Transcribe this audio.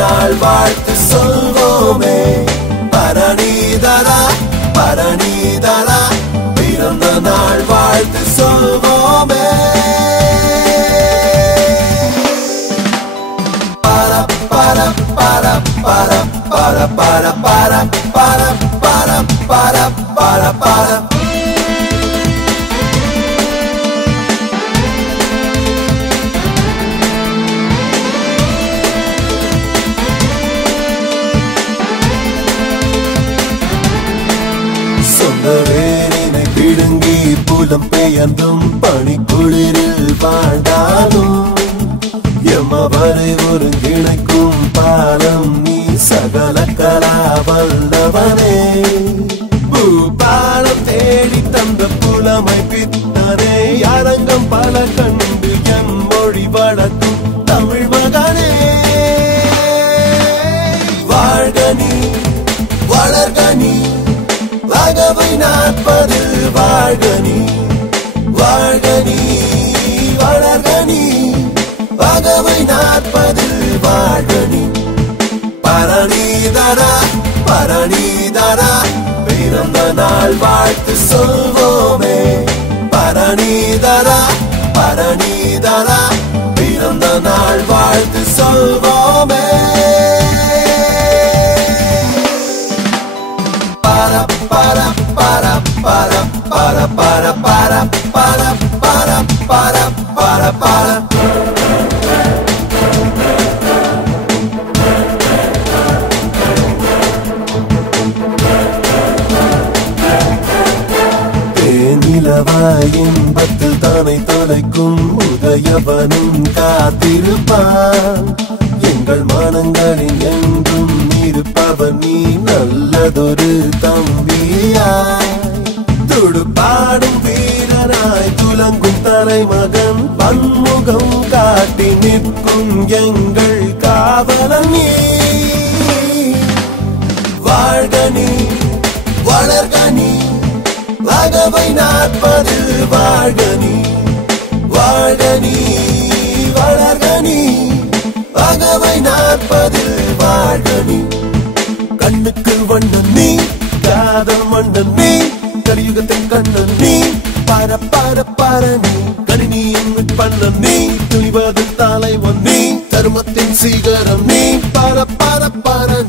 நாள் வாழ்த்து சொல்வோமே. பரணிதரா பரணிதரா பிறந்த நாள் வாழ்த்து சொல்வோமே. para para para para para para para para para para para para சொந்தவேரினை பிடுங்கி புலம் பெயர்ந்தும் பனிக்குளிரில் வாழ்ந்தாலும் எம்மவரை ஒருங்கிணைக்கும் பாலம் நீ சகல கலா வல்லவனே. பூபாலம் தேடி தந்த புலமை பித்தனே அரங்கம் பல கண்டு எம் மொழி வளர்க்கும் தமிழ் மகனே. வாழ்கனி வளர்கனி வகவை நாற்பதில் வாழ்கனி வாழ்கனி வளர்கனி வகவை நாற்பதில் வாழ்கனி. பரணிதரா பரணிதரா பிறந்த நாள் வாழ்த்து சொல்வோமே. பரணிதரா பரணிதரா பிறந்த நாள் வாழ்த்து சொல்வோமே. para para para para para para para para para para para para இன்பத்தில் தானை தொலைக்கும் உதயவனும் காத்திருப்பான். எங்கள் மனங்களில் என்றும் இருப்பவன் நீ நல்லதொரு தம்பியாய். துடுப்பாடும் வீரனாய் துலங்கும் தலைமகன் பன்முகம் காட்டி நிற்கும் எங்கள் காவலன் நீ. வாழ்கனி வளர்கனி வகவை நாற்பதில் வாழ்கனி வாழ்கனி வளர்கனி வகவை நாற்பதில் வாழ்கனி. கண்ணுக்கு வண்ணன் நீ காதல் மன்னன் நீ கலியுகத்தின் கண்ணன் நீ. பர பர பரணி கணினியின் பண்ணன் நீ துணிவதில் தலைவன் நீ தருமத்தின் சீகரம் நீ. பர பர பரணி